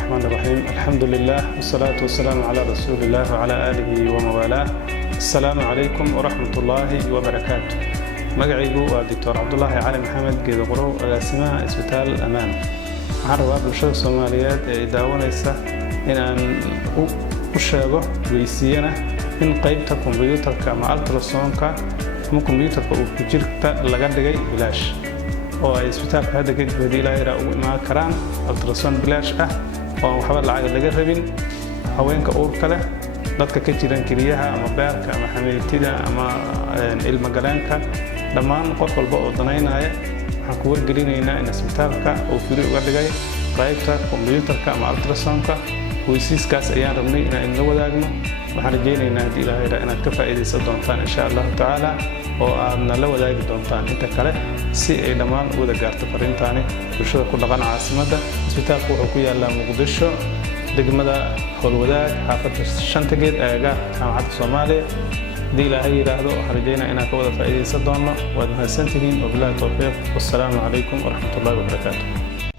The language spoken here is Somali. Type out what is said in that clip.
الرحمن الرحيم الحمد لله والصلاة والسلام على رسول الله وعلى آله وموالاه السلام عليكم ورحمة الله وبركاته مقعيقو والدكتور عبد الله علي محمد قيد قرو اسمها اسبتال الأمان عربة بالشغل الصوماليات داونيسا إن أشاقه ويسينا إن قيبتا كمبيوتركا مع التراسونكا مو كمبيوتركا وكجيركتا لغادقاي بلاش oo ay isbitaalka hadda ka dibadii ilaahay u imaan karaan ultrasound bilaash ah oo waxba lacag laga rabin haweenka uurka leh dadka ka jiran kaliyaha ama beerka ama xameetida ama ilma galeenka dhammaan qof walba oo danaynaya waxaan ku wargelinaynaa in isbitaalka uu firi uga dhigay qaybta kombiyuutarka ama ultrasoundka weysiiskaas ayaan rabnay inaan la wadaagno waxaan rajaynaynaa haddii ilaahay inaad ka faa'iidaysan doontaan insha Allah taala oo aadna la wadaagi doontaan inta kale si ay dhammaan u wada gaarto fariintaani bulshada ku dhaqan caasimadda isbitaalku wuxuu ku yaalaa Muqdisho degmada Howlwadaag xaafadda Shanta Geed eega jaamacadda Soomaaliya haddii ilaahay yiraahdo waxaan rajaynaynaa inaad ka wada faa'iidaysan doono waad mahadsantihiin wabillahi tawfiiq wassalaamu calaykum waraxmatullaahi wabarakaatuh